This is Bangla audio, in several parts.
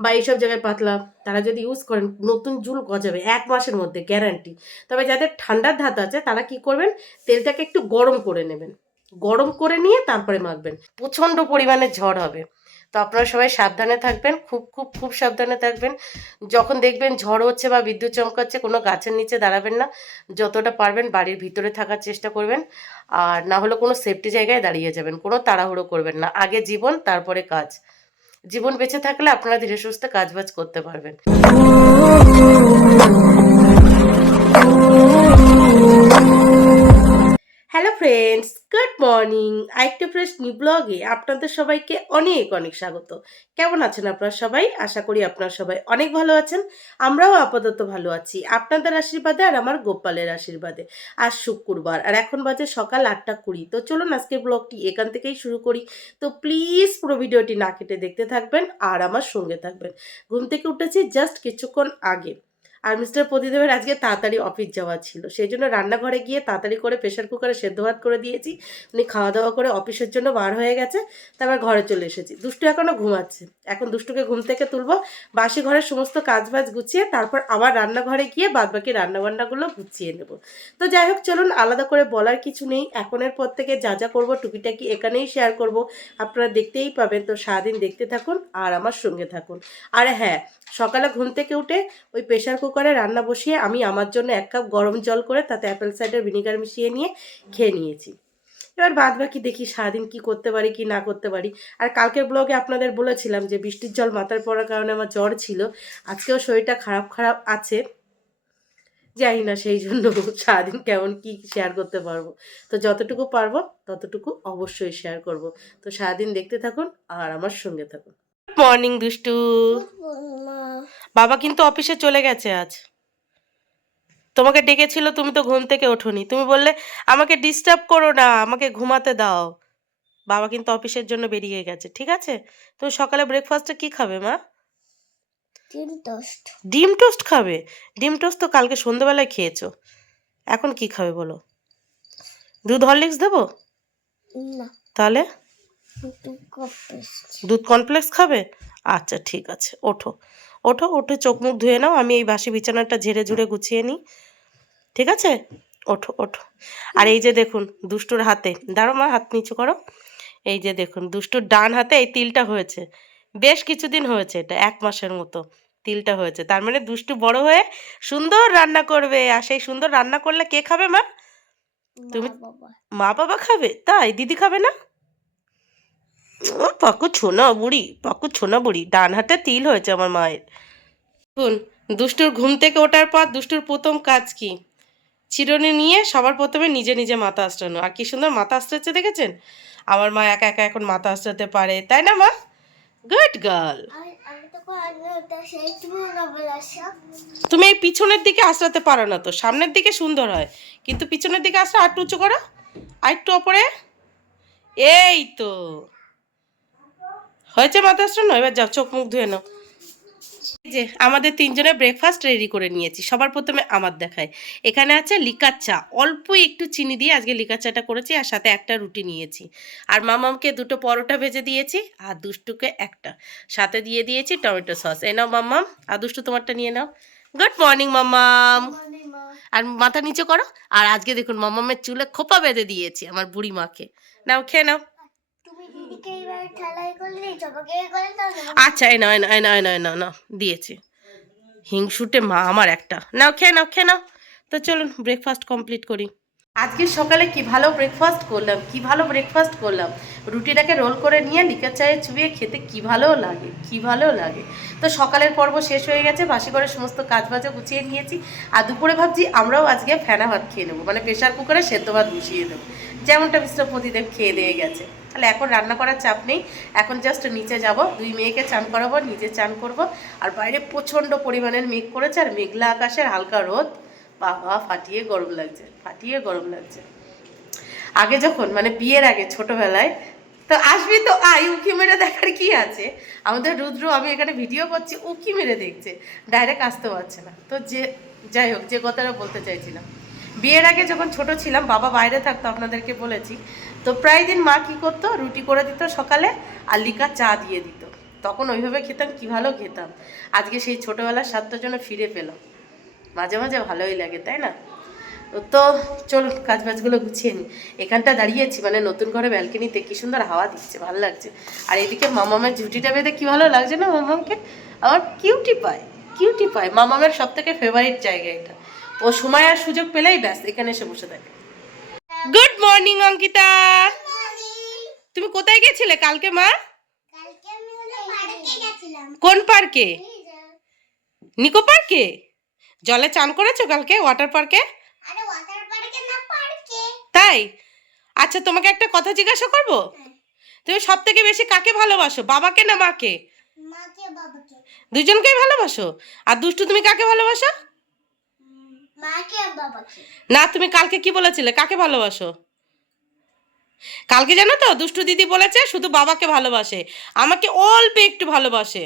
বা এইসব জায়গায় পাতলা, তারা যদি ইউজ করেন, নতুন জুল গজাবে এক মাসের মধ্যে গ্যারান্টি তবে যাদের ঠান্ডার ধাত আছে, তারা কি করবেন? তেলটাকে একটু গরম করে নেবেন। গরম করে নিয়ে তারপরে মাখবেন। প্রচণ্ড পরিমাণে ঝড় হবে। তো আপনারা সবাই সাবধানে থাকবেন, খুব খুব খুব সাবধানে থাকবেন। যখন দেখবেন ঝড় হচ্ছে বা বিদ্যুৎ চমকাচ্ছে, কোনো গাছের নিচে দাঁড়াবেন না। যতটা পারবেন বাড়ির ভিতরে থাকার চেষ্টা করবেন। আর না হলে কোনো সেফটি জায়গায় দাঁড়িয়ে যাবেন, কোনো তাড়াহুড়ো করবেন না। আগে জীবন, তারপরে কাজ। জীবন বেঁচে থাকলে আপনারা ধীরে সুস্থে কাজবাজ করতে পারবেন। হ্যালো ফ্রেন্ডস গুড মর্নিং আরেকটা ফ্রেশ নিউ ব্লগে আপনাদের সবাইকে অনেক অনেক স্বাগত। কেমন আছেন আপনারা সবাই? আশা করি আপনারা সবাই অনেক ভালো আছেন। আমরাও আপাতত ভালো আছি। আপনাদের আশীর্বাদে আর আমার গোপালের আশীর্বাদে। আজ শুক্রবার আর এখন বাজে সকাল আটটা কুড়ি। তো চলুন আজকের ব্লগটি এখান থেকেই শুরু করি। তো প্লিজ পুরো ভিডিওটি না কেটে দেখতে থাকবেন আর আমার সঙ্গে থাকবেন। ঘুম থেকে উঠেছি জাস্ট কিছুক্ষণ আগে। আর মিস্টার প্রদীপের আজকে তাড়াতাড়ি অফিস যাওয়া ছিল। সেই জন্য রান্নাঘরে গিয়ে তাড়াতাড়ি করে প্রেশার কুকারে সেদ্ধ ভাত করে দিয়েছি। উনি খাওয়া দাওয়া করে অফিসের জন্য বার হয়ে গেছে। তারপর ঘরে চলে এসেছি। দুষ্টু এখনও ঘুমাচ্ছে। এখন দুষ্টুকে ঘুম থেকে তুলবো। বাসি ঘরের সমস্ত কাজ বাজ গুছিয়ে তারপর আবার রান্নাঘরে গিয়ে বাদবাকি রান্নাবান্নাগুলো গুছিয়ে নেব। তো যাই হোক, চলুন আলাদা করে বলার কিছু নেই। এখনের পর থেকে যা যা করব টুকিটাকি এখানেই শেয়ার করব। আপনারা দেখতেই পাবেন। তো সারাদিন দেখতে থাকুন আর আমার সঙ্গে থাকুন। আর হ্যাঁ সকালে ঘুম থেকে উঠে ওই প্রেশার কুকারে রান্না বসিয়ে আমি আমার জন্য এক কাপ গরম জল করে তাতে অ্যাপেল সাইডার ভিনিগার মিশিয়ে নিয়ে খেয়ে নিয়েছি। এবার বাদ বাকি দেখি সারাদিন কি করতে পারি, কি না করতে পারি। আর কালকের ব্লগে আপনাদের বলেছিলাম যে বৃষ্টির জল মাথার পড়ার কারণে আমার জ্বর ছিল। আজকেও শরীরটা খারাপ খারাপ আছে। জানি না সেই জন্য সারাদিন কেমন কি শেয়ার করতে পারব। তো যতটুকু পারব ততটুকু অবশ্যই শেয়ার করব। তো সারাদিন দেখতে থাকুন আর আমার সঙ্গে থাকুন। মর্নিং দুষ্টু। বাবা কিন্তু অফিসে চলে গেছে আজ। তোমাকে ডেকেছিল তুমি তো ঘুম থেকে ওঠোনি। তুমি বললে আমাকে ডিস্টার্ব করো না আমাকে ঘুমাতে দাও। বাবা কিন্তু অফিসের জন্য বেরিয়ে গেছে ঠিক আছে? তুমি সকালে ব্রেকফাস্টে কি খাবে মা? ডিম টোস্ট ডিম টোস্ট খাবে? ডিম টোস্ট তো কালকে সন্ধ্যেবেলায় খেয়েছো। এখন কি খাবে বলো? দুধ হরলিক্স দেবো? না। তাহলে? দুধ কমপ্লেক্স। খাবে? আচ্ছা ঠিক আছে ওঠো। ওঠো ওঠে চোখ মুখ ধুয়ে নাও আমি এই বাসি বিছানাটা ঝেড়ে ঝুড়ে গুছিয়ে নিই। ঠিক আছে? ওঠো ওঠো। আর এই যে দেখুন দুষ্টুর হাতে দাঁড়ো মা হাত নিচু করো। এই যে দেখুন দুষ্টুর ডান হাতে এই তিলটা হয়েছে। বেশ কিছুদিন হয়েছে এটা এক মাসের মতো তিলটা হয়েছে। তার মানে দুষ্টু বড় হয়ে সুন্দর রান্না করবে। আর সেই সুন্দর রান্না করলে কে খাবে মা? তুমি- মা বাবা খাবে? তাই? দিদি খাবে না? ও পাকু ছোনা বুড়ি পাকু ছোনা বুড়ি ডান হাতে তিল হয়েছে আমার মায়ের। শুন দুষ্টুর ঘুম থেকে ওঠার পর দুষ্টুর প্রথম কাজ কি? চিরুনি নিয়ে সবার প্রথমে নিজে নিজে মাথা আঁচড়ানো আর কি সুন্দর মাথা আঁচড়াচ্ছে দেখেছেন? আমার মা একা একা এখন মাথা আঁচড়াতে পারে তাই না মা? Good girl. তুমি এই পিছনের দিকে আঁচড়াতে পারো না তো সামনের দিকে সুন্দর হয়। কিন্তু পিছনের দিকে আসলে আর একটু উঁচু করো আর একটু ওপরে। এই তো। হয়েছে মাথা আঁচড়ানো এবার যাও চোখ মুখ ধুয়ে নাও। এই যে আমাদের তিনজনের ব্রেকফাস্ট রেডি করে নিয়েছি। সবার প্রথমে আমার দেখায় এখানে আছে লিকার চা। অল্প একটু চিনি দিয়ে আজকে লিকার চাটা করেছি আর সাথে একটা রুটি নিয়েছি। আর মামামকে দুটো পরোটা ভেজে দিয়েছি আর দুষ্টুকে একটা। সাথে দিয়ে দিয়েছি টমেটো সস। এ নাও মাম্মাম। আর দুষ্টু তোমারটা নিয়ে নাও। গুড মর্নিং মাম্মাম। আর মাথা নিচে করো। আর আজকে দেখুন মাম্মামের চুলে খোপা বেঁধে দিয়েছি আমার বুড়ি মাকে। নাও খেয়ে নাও। আচ্ছা এই নাও এই নাও এই নাও নাও দিয়েছি। হিংসুটে মা আমার একটা। নাও, খেয়ে নাও খেয়ে নাও। তো চলুন ব্রেকফাস্ট কমপ্লিট করি। আজকে সকালে কি ভালো ব্রেকফাস্ট করলাম, কি ভালো ব্রেকফাস্ট করলাম? রুটিটাকে রোল করে নিয়ে লিকার চায়ে চুবিয়ে খেতে কি ভালো লাগে, কি ভালো লাগে? তো সকালের পর্ব শেষ হয়ে গেছে, বাসি করে সমস্ত কাজ বাজও গুছিয়ে নিয়েছি। আর দুপুরে ভাবছি আমরাও আজকে ফেনা ভাত খেয়ে নেব মানে প্রেশার কুকারে সেদ্ধ ভাত বসিয়ে দেবো। যেমনটা মিস্টার প্রতিদেব খেয়ে দিয়ে গেছে। তাহলে এখন রান্না করার চাপ নেই। এখন জাস্ট নিচে যাব। দুই মেয়েকে চান করাবো, নিজে চান করব। আর বাইরে প্রচণ্ড পরিমাণের মেঘ করেছে আর মেঘলা আকাশের হালকা রোদ। বাবা, ফাটিয়ে গরম লাগছে, ফাটিয়ে গরম লাগছে। আগে যখন মানে বিয়ের আগে, ছোটবেলায়, তো আসবি তো? আই উকি মেরে দেখার কি আছে? আমাদের রুদ্র, আমি এখানে ভিডিও করছি, উকি মেরে দেখছে। ডাইরেক্ট আসতে পারছে না। তো যে, যাই হোক, যে কথাটা বলতে চাইছিলাম। বিয়ের আগে যখন ছোট ছিলাম, বাবা বাইরে থাকতো আপনাদেরকে বলেছি, তো প্রায় দিন মা কি করতো, রুটি করে দিত সকালে আর লিকা চা দিয়ে দিত। তখন ওইভাবে খেতাম, কি ভালো খেতাম। আজকে সেই ছোটোবেলার স্বাদটার জন্য ফিরে পেলাম মাঝে মাঝে ভালোই লাগে, তাই না? তো চলুন কাজ বাজগুলো গুছিয়ে নিই। এখানটা দাঁড়িয়েছি মানে নতুন ঘরে ব্যালকনিতে কি সুন্দর হাওয়া দিচ্ছে, ভালো লাগছে। আর এদিকে মামামের ঝুটিটা বেঁধে কি ভালো লাগছে না মামামকে? আমার কিউটি পায় কিউটি পায় মামামের সব থেকে ফেভারিট জায়গা এটা। ও সময় আর সুযোগ পেলেই ব্যাস এখানে এসে বসে থাকে। Good morning Ankita. তুমি কোথায় গেছিলে কালকে মা? কোন পার্কে? নিকো পার্কে? জলে চান করেছ কালকে ওয়াটার পার্কে? তাই? আচ্ছা তোমাকে একটা কথা জিজ্ঞাসা করব? তুমি সব থেকে বেশি কাকে ভালোবাসো বাবাকে না মাকে? মাকে দুজনকেই ভালোবাসো? আর দুষ্টু তুমি কাকে ভালোবাসো উম, মাকে আর বাবাকে না তুমি কালকে কি বলেছিলে? কাকে ভালোবাসো? কালকে জানো তো দুষ্টু দিদি বলেছে শুধু বাবাকে ভালোবাসে। আমাকে অল্প একটু ভালোবাসে।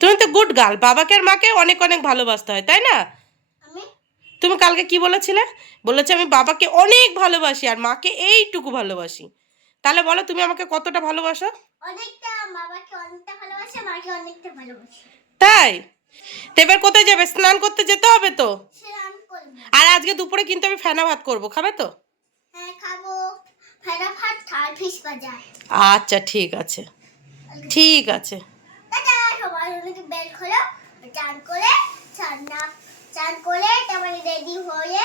তুমি তো গুড গার্ল বাবাকে আর মাকে অনেক অনেক ভালোবাসতে হয় তাই না? তুমি কালকে কি বলেছিলে? বলেছে আমি বাবাকে অনেক ভালোবাসি আর মাকে এইটুকু ভালোবাসি। তাহলে বলো তুমি আমাকে কতটা ভালোবাসো? অনেকটা বাবাকে অনেকটা ভালোবাসি মাকে অনেকটা ভালোবাসি। তাই? তো এবার কোথায় যাবে? স্নান করতে যেতে হবে তো? আর আজকে দুপুরে কিন্তু আমি ফেনা ভাত করব খাবে তো? হ্যাঁ আচ্ছা ঠিক আছে। ঠিক আছে। বেল খোলো চান করে চান না চান করে তারপরে রেডি হয়ে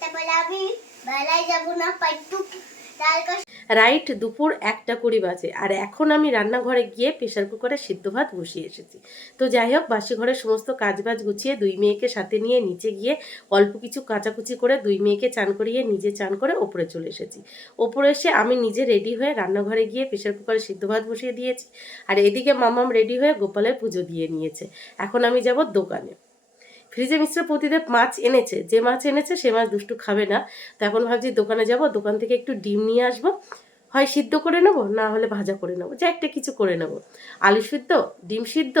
তারপরে আমি বেলায় যাব না পাইটু তার কাছে রাইট দুপুর একটা কুড়ি বাজে। আর এখন আমি রান্নাঘরে গিয়ে প্রেশার কুকারে সিদ্ধ ভাত বসিয়ে এসেছি। তো যাই হোক বাসি ঘরের সমস্ত কাজবাজ গুছিয়ে দুই মেয়েকে সাথে নিয়ে নিচে গিয়ে অল্প কিছু কাচাকুচি করে দুই মেয়েকে চান করিয়ে নিজে চান করে ওপরে চলে এসেছি। ওপরে এসে আমি নিজে রেডি হয়ে রান্নাঘরে গিয়ে প্রেশার কুকারে সিদ্ধ ভাত বসিয়ে দিয়েছি। আর এদিকে মামাম রেডি হয়ে গোপালের পুজো দিয়ে নিয়েছে। এখন আমি যাব দোকানে। ফ্রিজে মিশ্র প্রতিদেব মাছ এনেছে। যে মাছ এনেছে, সে মাছ দুষ্টু খাবে না। তো এখন ভাবছি দোকানে যাব, দোকান থেকে একটু ডিম নিয়ে আসব। হয় সিদ্ধ করে নেব, না হলে ভাজা করে নেব। যা একটা কিছু করে নেব। আলু সিদ্ধ, ডিম সিদ্ধ,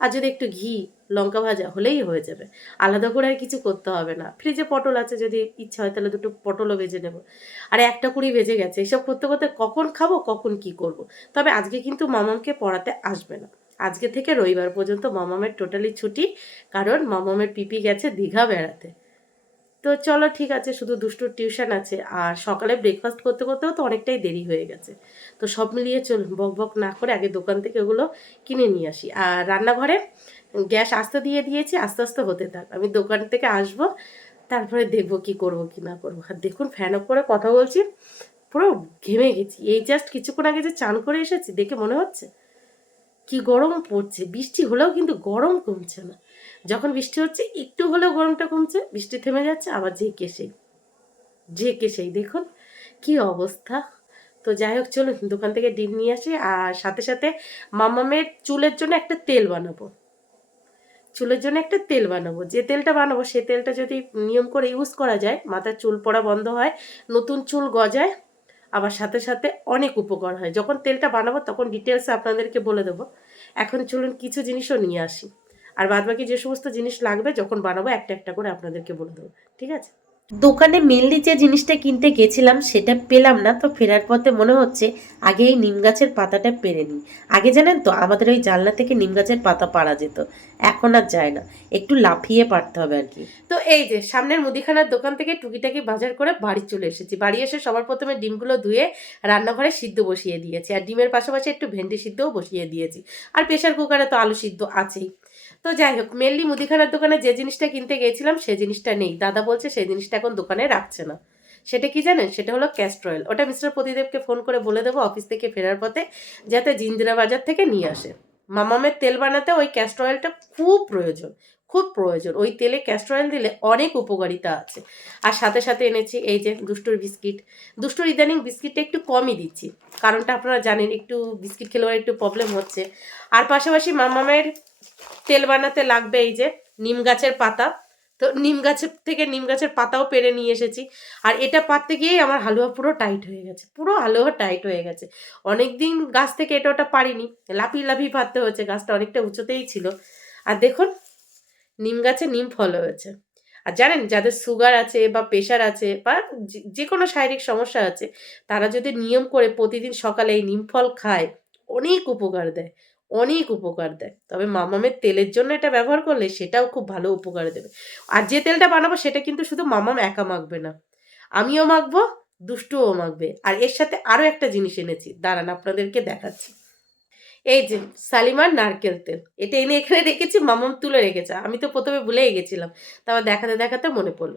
আর যদি একটু ঘি, লঙ্কা ভাজা হলেই হয়ে যাবে। আলাদা করে আর কিছু করতে হবে না। ফ্রিজে পটল আছে, যদি ইচ্ছা হয় তাহলে দুটো পটলও ভেজে নেব। আর একটা কুড়ি ভেজে গেছে। এসব করতে করতে কখন খাব, কখন কি করব। তবে আজকে কিন্তু মামামকে পড়াতে আসবে না। আজকে থেকে রবিবার পর্যন্ত মামামের টোটালি ছুটি, কারণ মামামের পিপি গেছে দীঘা বেড়াতে। তো চলো ঠিক আছে, শুধু দুষ্টুর টিউশন আছে, আর সকালে ব্রেকফাস্ট করতে করতেও তো অনেকটাই দেরি হয়ে গেছে। তো সব মিলিয়ে চল, বক বক না করে আগে দোকান থেকে ওগুলো কিনে নিয়ে আসি। আর রান্নাঘরে গ্যাস আস্তে দিয়ে দিয়েছি, আস্তে আস্তে হতে থাক। আমি দোকান থেকে আসব, তারপরে দেখব কি করব, কি না করব। আর দেখুন ফ্যান অফ করে কথা বলছি, পুরো ঘেমে গেছি। এই জাস্ট কিছুক্ষণ আগে যে চান করে এসেছি, দেখে মনে হচ্ছে? কি গরম পড়ছে? বৃষ্টি হলেও কিন্তু গরম কমছে না। যখন বৃষ্টি হচ্ছে, একটু হলেও গরমটা কমছে, বৃষ্টি থেমে যাচ্ছে, আবার যে সেই যে সেই। দেখুন কি অবস্থা। তো যাই হোক, চলুন দোকান থেকে ডিম নিয়ে আসি, আর সাথে সাথে মামামের চুলের জন্য একটা তেল বানাবো। চুলের জন্য একটা তেল বানাবো। যে তেলটা বানাবো, সে তেলটা যদি নিয়ম করে ইউজ করা যায়, মাথার চুল পড়া বন্ধ হয়, নতুন চুল গজায় আবার সাথে সাথে অনেক উপকার হয়। যখন তেলটা বানাবো তখন ডিটেলসে আপনাদেরকে বলে দেবো। এখন চলুন কিছু জিনিসও নিয়ে আসি। আর বাদ বাকি যে সমস্ত জিনিস লাগবে যখন বানাবো একটা একটা করে আপনাদেরকে বলে দেবো। ঠিক আছে? দোকানে মেনলি যে জিনিসটা কিনতে গেছিলাম সেটা পেলাম না, তো ফেরার পথে মনে হচ্ছে আগে এই নিম গাছের পাতাটা পেরে নিই। আগে জানেন তো, আমাদের ওই জানলা থেকে নিম গাছের পাতা পাড়া যেত। এখন আর যায় না, একটু লাফিয়ে পারতে হবে আর কি। তো এই যে, সামনের মুদিখানার দোকান থেকে টুকিটাকি বাজার করে বাড়ি চলে এসেছি। বাড়ি এসে সবার প্রথমে ডিমগুলো ধুয়ে রান্নাঘরে সিদ্ধ বসিয়ে দিয়েছি। আর ডিমের পাশাপাশি একটু ভেন্ডি সিদ্ধও বসিয়ে দিয়েছি। আর প্রেশার কুকারে তো আলু সিদ্ধ আছেই। তো যাই হোক মেনলি মুদিখানার দোকানে যে জিনিসটা কিনতে গেছিলাম সে জিনিসটা নেই। দাদা বলছে সেই জিনিসটা এখন দোকানে রাখছে না। সেটা কি জানেন? সেটা হলো ক্যাস্টর অয়েল ওটা মিস্টার প্রতিদেবকে ফোন করে বলে দেবো অফিস থেকে ফেরার পথে, যাতে জিন্দিরা বাজার থেকে নিয়ে আসে। মামামের তেল বানাতে ওই ক্যাস্টর অয়েলটা খুব প্রয়োজন। খুব প্রয়োজন। ওই তেলে ক্যাস্টর অয়েল দিলে অনেক উপকারিতা আছে। আর সাথে সাথে এনেছি এই যে দুষ্টুর বিস্কিট। দুষ্টুর ইদানিং বিস্কিটটা একটু কমই দিচ্ছি। কারণটা আপনারা জানেন, একটু বিস্কিট খেলেও একটু প্রবলেম হচ্ছে। আর পাশাপাশি মামামের তেল বানাতে লাগবে এই যে নিম গাছের পাতা। তো নিম গাছের থেকে নিম গাছের পাতাও পেরে নিয়ে এসেছি। আর এটা পাততে গিয়েই আমার হালুয়া পুরো টাইট হয়ে গেছে। পুরো হালুয়া টাইট হয়ে গেছে। অনেক দিন গাছ থেকে এটা ওটা পারিনি লাফিয়ে লাফিয়ে পাততে হচ্ছে গাছটা অনেকটা উঁচুতেই ছিল। আর দেখুন নিম গাছে নিম ফল হয়েছে। আর জানেন, যাদের সুগার আছে বা প্রেশার আছে বা যে- কোনো শারীরিক সমস্যা আছে, তারা যদি নিয়ম করে প্রতিদিন সকালে এই নিম ফল খায়, অনেক উপকার দেয়, অনেক উপকার দেয়। তবে মামামের তেলের জন্য এটা ব্যবহার করলে সেটাও খুব ভালো উপকার দেবে। আর যে তেলটা বানাবো সেটা কিন্তু শুধু মামাম একা মাখবে না, আমিও মাখবো, দুষ্টুও মাখবে। আর এর সাথে আরও একটা জিনিস এনেছি, দাঁড়ান আপনাদেরকে দেখাচ্ছি। এই যে সালিমার নারকেল তেল। এটা এনে এখানে রেখেছি মামাম তুলে রেখেছে। আমি তো প্রথমে ভুলেই গেছিলাম। তারপর দেখাতে দেখাতে মনে পড়ল।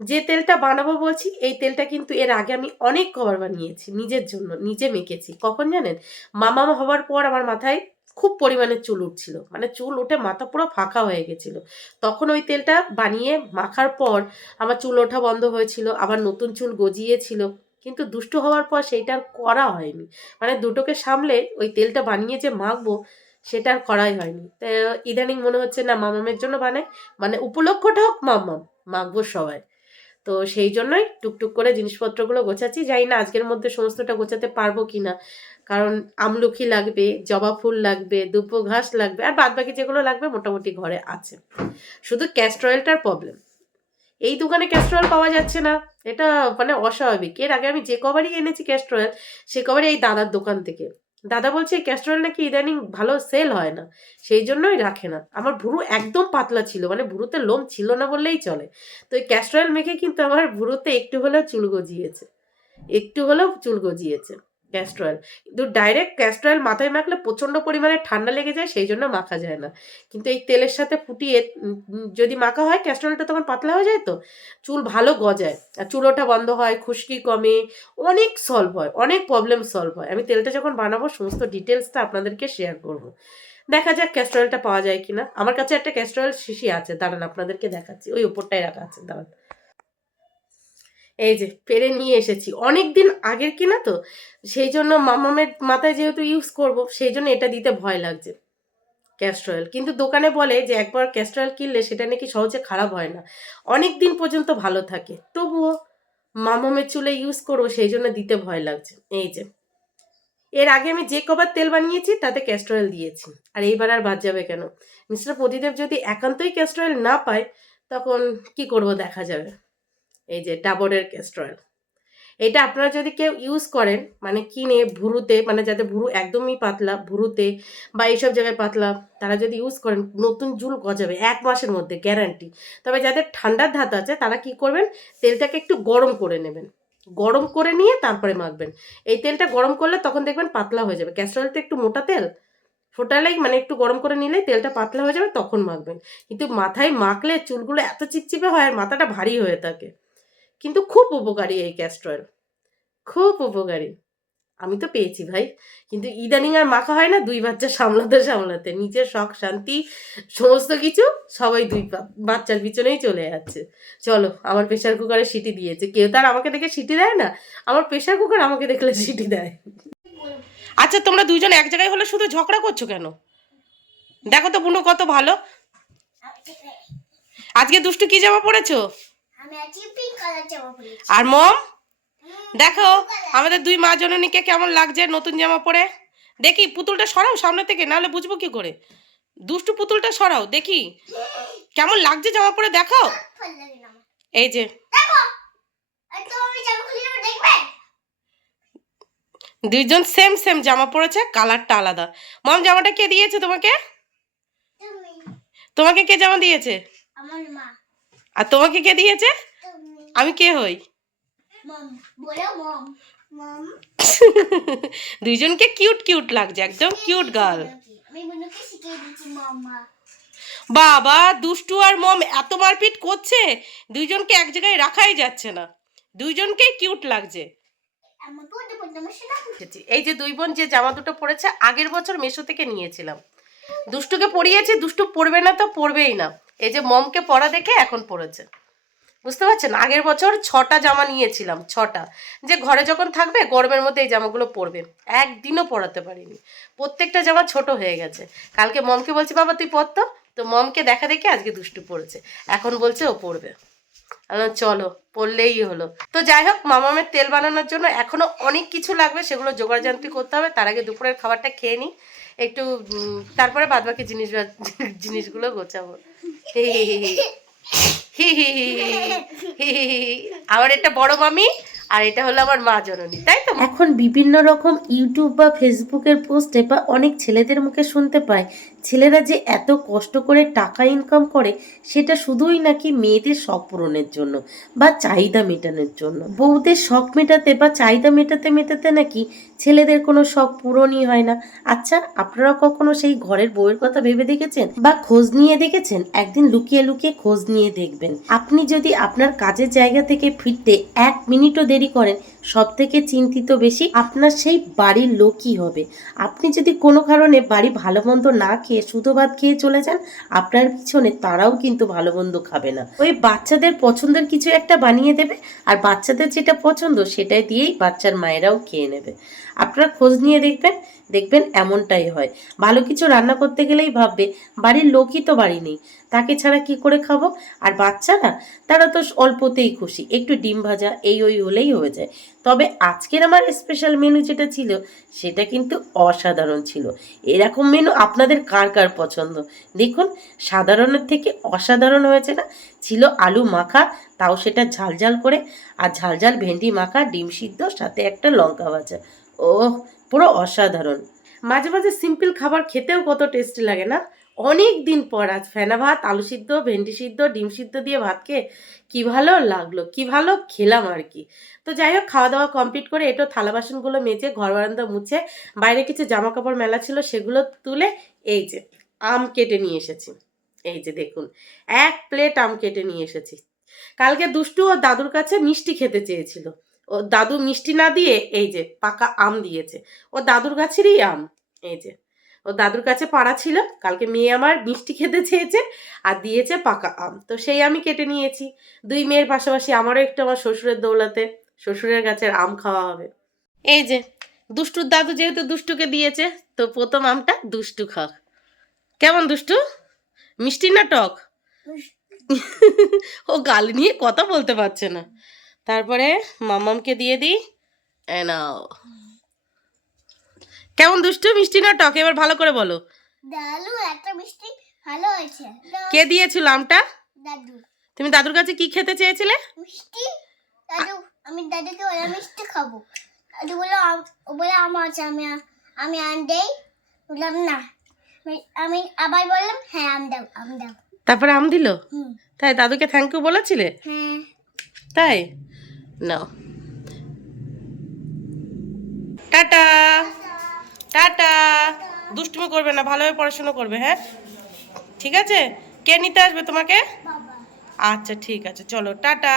যে তেলটা বানাবো বলছি, এই তেলটা কিন্তু এর আগে আমি অনেক কবার বানিয়েছি, নিজের জন্য, নিজে মেখেছি। কখন জানেন? মামাম হওয়ার পর আমার মাথায় খুব পরিমাণে চুল উঠছিল। মানে চুল উঠে মাথা পুরো ফাঁকা হয়ে গেছিল। তখন ওই তেলটা বানিয়ে মাখার পর আমার চুল ওঠা বন্ধ হয়েছিল, আবার নতুন চুল গজিয়েছিল। কিন্তু দুষ্ট হওয়ার পর সেইটা আর করা হয়নি। মানে দুটোকে সামলে ওই তেলটা বানিয়ে যে মাখবো, সেটা আর করাই হয়নি। তো ইদানিং মনে হচ্ছে না মামামের জন্য বানাই মানে উপলক্ষটা হোক মামাম, মাখবো সবাই। তো সেই জন্যই টুকটুক করে জিনিসপত্রগুলো গোছাচ্ছি। জানি না আজকের মধ্যে সমস্তটা গোছাতে পারব কি না কারণ আমলকি লাগবে, জবা ফুল লাগবে, দুব্বো ঘাস লাগবে, আর বাদ বাকি যেগুলো লাগবে মোটামুটি ঘরে আছে। শুধু ক্যাস্টর অয়েলটার প্রবলেম এই দোকানে ক্যাস্টর অয়েল পাওয়া যাচ্ছে না। এটা মানে অস্বাভাবিক। এর আগে আমি যে কবারই এনেছি ক্যাস্টর অয়েল সে কবারই এই দাদার দোকান থেকে। দাদা বলছে, এই ক্যাস্টর অয়েল নাকি ইদানিং ভালো সেল হয় না। সেই জন্যই রাখে না। আমার ভুরু একদম পাতলা ছিল মানে ভুরুতে লোম ছিল না বললেই চলে। তো এই ক্যাস্টর অয়েল মেখে কিন্তু আমার ভুরুতে একটু হলেও চুল গজিয়েছে। একটু হলেও চুল গজিয়েছে। ক্যাস্টর অয়েল কিন্তু ডাইরেক্ট ক্যাস্টর অয়েল মাথায় মাখলে প্রচণ্ড পরিমাণে ঠান্ডা লেগে যায়, সেই জন্য মাখা যায় না। কিন্তু এই তেলের সাথে ফুটিয়ে যদি মাখা হয় ক্যাস্টর অয়েলটা তখন পাতলা হয়ে যায় তো? চুল ভালো গজায়। আর চুল ওঠা বন্ধ হয়, খুশকি কমে, অনেক সলভ হয়, অনেক প্রবলেম সলভ হয়। আমি তেলটা যখন বানাবো, সমস্ত ডিটেলসটা আপনাদেরকে শেয়ার করব। দেখা যাক ক্যাস্টর অয়েলটা পাওয়া যায় কিনা। আমার কাছে একটা ক্যাস্টর অয়েল শিশি আছে, দাঁড়ান আপনাদেরকে দেখাচ্ছি। ওই উপরটাই রাখা আছে, দাঁড়ান। এই যে পেরে নিয়ে এসেছি। অনেক দিন আগের কিনা তো, সেই জন্য মামামের মাথায় যেহেতু ইউজ করব, সেই জন্য এটা দিতে ভয় লাগছে। ক্যাস্টর অয়েল কিন্তু দোকানে বলে যে একবার ক্যাস্টর অয়েল কিনলে সেটা নাকি সহজে খারাপ হয় না। অনেক দিন পর্যন্ত ভালো থাকে। তবুও মামামের চুলে ইউজ করব, সেই জন্য দিতে ভয় লাগছে। এই যে। এর আগে আমি যে কবার তেল বানিয়েছি, তাতে ক্যাস্টর অয়েল দিয়েছি। আর এইবার আর বাদ যাবে কেন? মিস্টার প্রদীপ যদি একান্তই ক্যাস্টর অয়েল না পায়, তখন কি করব, দেখা যাবে। এই যে ডাবরের ক্যাস্টর অয়েল এটা আপনারা যদি কেউ ইউজ করেন মানে কিনে ভুরুতে মানে যাদের ভুরু একদমই পাতলা, ভুরুতে বা এইসব জায়গায় পাতলা, তারা যদি ইউজ করেন, নতুন চুল গজাবে এক মাসের মধ্যে গ্যারান্টি তবে যাদের ঠান্ডার ধাত আছে, তারা কি করবেন, তেলটাকে একটু গরম করে নেবেন। গরম করে নিয়ে তারপরে মাখবেন। এই তেলটা গরম করলে তখন দেখবেন পাতলা হয়ে যাবে। ক্যাস্টর অয়েল তো একটু মোটা তেল, ফোটালেই মানে একটু গরম করে নিলেই তেলটা পাতলা হয়ে যাবে, তখন মাখবেন। কিন্তু মাথায় মাখলে চুলগুলো এত চিপচিপে হয় আর মাথাটা ভারী হয়ে থাকে। কিন্তু খুব উপকারী এই ক্যাস্টর খুব উপকারী। আমি তো পেয়েছি ভাই। কিন্তু ইদানিং আর মাখা হয় না, দুই বাচ্চা সামলাতে সামলাতে। নিজের শখ, শান্তি, সমস্ত কিছু সবাই দুই বাচ্চার পিছনেই চলে যাচ্ছে। চলো, আমার প্রেশার কুকারে সিটি দিয়েছে। কেউ তো আর আমাকে দেখে সিটি দেয় না? আমার প্রেশার কুকার আমাকে দেখলে সিটি দেয়। আচ্ছা তোমরা দুইজন এক জায়গায় হলে শুধু ঝগড়া করছ কেন? দেখো তো বুনু কত ভালো। আজকে দুষ্টু কি জামা পরেছো আর মম দেখো আমাদের দুই মা জননীকে কেমন লাগছে নতুন জামা পরে? দেখি পুতুলটা সরাও সামনে থেকে নাহলে বুঝব কি করে। দুষ্টু পুতুলটা সরাও দেখি। কেমন লাগছে জামা পরে দেখো। এই যে। দুইজন সেম সেম জামা পরেছে কালারটা আলাদা। মম জামাটা কে দিয়েছে তোমাকে? তোমাকে কে জামা দিয়েছে? আমার মা। আর তোমাকে কে দিয়েছে? আমি কে হই? দুইজনকে কিউট কিউট লাগছে একদম কিউট গার্ল। বাবা দুষ্টু আর মম এত মারপিট করছে দুইজনকে এক জায়গায় রাখাই যাচ্ছে না। দুইজনকেই কিউট লাগছে। এই যে দুই বোন যে জামা দুটো পরেছে আগের বছর মেশো থেকে নিয়েছিলাম। দুষ্টুকে পরিয়েছি দুষ্টু পরবে না তো পরবেই না। এই যে মমকে পরা দেখে এখন পরেছে বুঝতে পারছেন? আগের বছর ছটা জামা নিয়েছিলাম, ছটা। যে ঘরে যখন থাকবে, গরমের মধ্যে এই জামাগুলো পরবে। একদিনও পরাতে পারিনি। প্রত্যেকটা জামা ছোট হয়ে গেছে। কালকে মমকে বলছি, বাবা, তুই পর তো। মমকে দেখা দেখে আজকে দুষ্টু পড়েছে। এখন বলছে, ও পড়বে। চলো, পড়লেই হলো। তো যাই হোক, মামামের তেল বানানোর জন্য এখনও অনেক কিছু লাগবে, সেগুলো জোগাড় করতে হবে। তার আগে দুপুরের খাবারটা খেয়ে নিই। একটু তারপরে বাদ বাকি জিনিস জিনিসগুলো গোছাবো। আমার এটা বড় মামি, আর এটা হলো আমার মা জননী, তাই তো? এখন বিভিন্ন রকম ইউটিউব বা ফেসবুকের পোস্টে বা অনেক ছেলেদের মুখে শুনতে পায় ছেলেরা যে এত কষ্ট করে টাকা ইনকাম করে, সেটা শুধুই নাকি মেয়েদের শখ পূরণের জন্য বা চাহিদা মেটানোর জন্য। বউদের শখ মেটাতে বা চাহিদা মেটাতে মেটাতে নাকি ছেলেদের কোনো শখ পূরণই হয় না। আচ্ছা আপনারা কখনো সেই ঘরের বউয়ের কথা ভেবে দেখেছেন? বা খোঁজ নিয়ে দেখেছেন? একদিন লুকিয়ে লুকিয়ে খোঁজ নিয়ে দেখবেন। আপনি যদি আপনার কাজের জায়গা থেকে ফিরতে এক মিনিটও দেরি করেন সব থেকে চিন্তিত বেশি আপনার সেই বাড়ির লোকই হবে। আপনি যদি কোনো কারণে বাড়ি ভালো মন্দ না খেয়ে শুধু ভাত খেয়ে চলে যান, আপনার পিছনে তারাও কিন্তু ভালো মন্দ খাবে না। ওই বাচ্চাদের পছন্দের কিছু একটা বানিয়ে দেবে, আর বাচ্চাদের যেটা পছন্দ সেটাই দিয়েই বাচ্চার মায়েরাও খেয়ে নেবে। আপনারা খোঁজ নিয়ে দেখবেন দেখবেন এমনটাই হয়। ভালো কিছু রান্না করতে গেলেই ভাববে, বাড়ির লোকই তো বাড়ি নেই, তাকে ছাড়া কি করে খাব? আর বাচ্চারা, তারা তো অল্পতেই খুশি, একটু ডিম ভাজা, এই ওই হলেই হয়ে যায়। তবে আজকের আমার স্পেশাল মেনু যেটা ছিল, সেটা কিন্তু অসাধারণ ছিল। এরকম মেনু আপনাদের কার কার পছন্দ? দেখুন, সাধারণের থেকে অসাধারণ হয়েছে না? ছিল আলু মাখা, তাও সেটা ঝাল ঝাল করে, আর ঝাল ঝাল ভেন্ডি মাখা, ডিম সিদ্ধ, সাথে একটা লঙ্কা ভাজা। ও পুরো অসাধারণ। মাঝে মাঝে সিম্পল খাবার খেতেও কত টেস্টি লাগে না? অনেক দিন পর আজ ফেনা ভাত, আলু সিদ্ধ, ভেন্ডি সিদ্ধ, ডিম সিদ্ধ দিয়ে ভাত খেয়ে কী ভালো লাগল, কী ভালো খেলাম আর কি। তো যাই হোক, খাওয়া দাওয়া কমপ্লিট করে এটো থালা বাসনগুলো মেজে, ঘর বারান্দা মুছে, বাইরে কিছু জামা কাপড় মেলা ছিল সেগুলো তুলে এই যে আম কেটে নিয়ে এসেছি। এই যে দেখুন, এক প্লেট আম কেটে নিয়ে এসেছি। কালকে দুষ্টু ও দাদুর কাছে মিষ্টি খেতে চেয়েছিল। ও দাদু মিষ্টি না দিয়ে এই যে পাকা আম দিয়েছে। ও দাদুর গাছেরই আম এই যে। ও দাদুর কাছে পাড়া ছিল কালকে মেয়ে আমার মিষ্টি খেতে চেয়েছে আর দিয়েছে পাকা আম। তো সেই আমি কেটে নিয়েছি। দুই মেয়ের পাশাপাশি আমারও একটু আমার শ্বশুরের দৌলাতে শ্বশুরের গাছের আম খাওয়া হবে। এই যে দুষ্টুর দাদু যেহেতু দুষ্টুকে দিয়েছে তো প্রথম আমটা দুষ্টু খাক। কেমন দুষ্টু? মিষ্টি না টক? ও গাল নিয়ে কথা বলতে পারছে না। তারপরে মামামকে দিয়ে দিই। নাও কেমন দুষ্টু? মিষ্টি না টক? এবার ভালো করে বলো। দাদু একটা মিষ্টি ভালো হয়েছে। কে দিয়েছিল আমটা? দাদু। তুমি দাদুর কাছে কি খেতে চেয়েছিলে? মিষ্টি? দাদু আমি দাদুকে বলে মিষ্টি খাব। দাদু বলল আম- ও বলে আমার আছে আমি আমি আম দেই। বললাম না। আমি- আমি আবার বললাম হ্যাঁ আম দাও আম দাও। তারপরে আম দিল? তাই দাদুকে থ্যাংক ইউ বলেছিলে? হ্যাঁ। তাই? নাও টাটা। টাটা। দুষ্টুমি করবে না ভালোভাবে পড়াশোনা করবে হ্যাঁ? ঠিক আছে? কে নিতে আসবে তোমাকে? আচ্ছা ঠিক আছে চলো টাটা।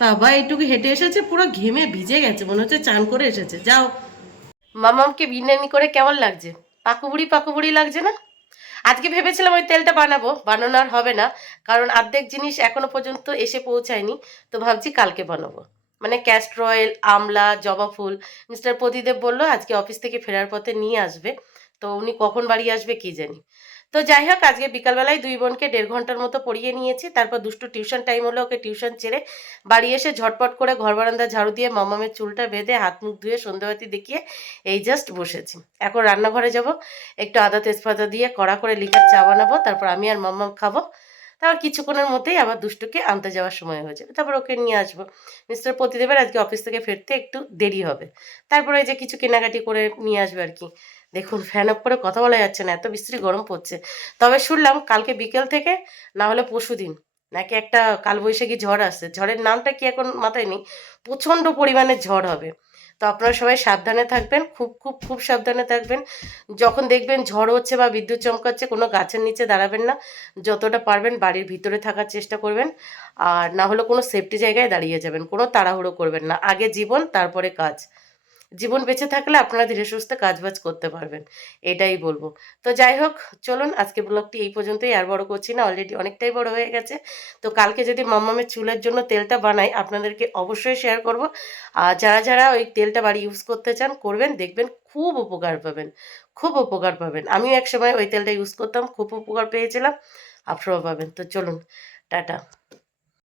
বাবা এইটুকু হেঁটে এসেছে পুরো ঘেমে ভিজে গেছে মনে হচ্ছে চান করে এসেছে। যাও। মামামকে বিরিয়ানি করে কেমন লাগছে? পাকুবুড়ি পাকুবুড়ি লাগছে না? আজকে ভেবেছিলাম ওই তেলটা বানাবো, বানানো আর হবে না, কারণ অর্ধেক জিনিস এখনও পর্যন্ত এসে পৌঁছায়নি, তো ভাবছি কালকে বানাবো। মানে ক্যাস্টর অয়েল আমলা, জবা ফুল মিস্টার প্রদীদেব বলল আজকে অফিস থেকে ফেরার পথে নিয়ে আসবে, তো উনি কখন বাড়ি আসবে কি জানি। তো যাই হোক, আজকে বিকালবেলায় দুই বোনকে দেড় ঘণ্টার মতো পড়িয়ে নিয়েছি। তারপর দুষ্টু টিউশন টাইম হলো ওকে টিউশন ছেড়ে বাড়ি এসে ঝটপট করে ঘর বারান্দা ঝাড়ু দিয়ে মামামের চুলটা বেঁধে হাত মুখ ধুয়ে সন্ধ্যাবাতি দেখিয়ে এই জাস্ট বসেছি। এখন রান্নাঘরে যাব, একটু আদা তেজপাতা দিয়ে কড়া করে লিকার চা বানাবো, তারপর আমি আর মাম্মাম খাব। তারপর কিছুক্ষণের মধ্যেই আবার দুষ্টুকে আনতে যাওয়ার সময় হয়ে যাবে। তারপর ওকে নিয়ে আসব। মিস্টার প্রতিদেবের আজকে অফিস থেকে ফিরতে একটু দেরি হবে। তারপরে যে কিছু কেনাকাটি করে নিয়ে আসবে আর কি। দেখুন ফ্যান অফ করে কথা বলা যাচ্ছে না, এত বিশ্রী গরম পড়ছে। তবে শুনলাম কালকে বিকেল থেকে না হলে পরশু দিন, নাকি একটা কালবৈশাখী ঝড় আসছে। ঝড়ের নামটা কি এখন মাথায় নেই, প্রচণ্ড পরিমাণে ঝড় হবে। তো আপনারা সবাই সাবধানে থাকবেন, খুব খুব খুব সাবধানে থাকবেন। যখন দেখবেন ঝড় হচ্ছে বা বিদ্যুৎ চমকাচ্ছে, কোনো গাছের নিচে দাঁড়াবেন না, যতটা পারবেন বাড়ির ভিতরে থাকার চেষ্টা করবেন। আর না হলে কোনো সেফটি জায়গায় দাঁড়িয়ে যাবেন, কোনো তাড়াহুড়ো করবেন না। আগে জীবন, তারপরে কাজ। জীবন বেঁচে থাকলে আপনারা ধীরে সুস্থে কাজবাজ করতে পারবেন, এটাই বলব। তো যাই হোক, চলুন আজকে ব্লগটি এই পর্যন্তই, আর বড় করছি না অলরেডি অনেকটাই বড় হয়ে গেছে। তো কালকে যদি মাম্মামের চুলের জন্য তেলটা বানাই, আপনাদেরকে অবশ্যই শেয়ার করব। আর যারা যারা ওই তেলটা বাড়ি ইউজ করতে চান, করবেন, দেখবেন খুব উপকার পাবেন, খুব উপকার পাবেন। আমিও এক সময় ওই তেলটা ইউজ করতাম, খুব উপকার পেয়েছিলাম আপনারাও পাবেন। তো চলুন, টাটা।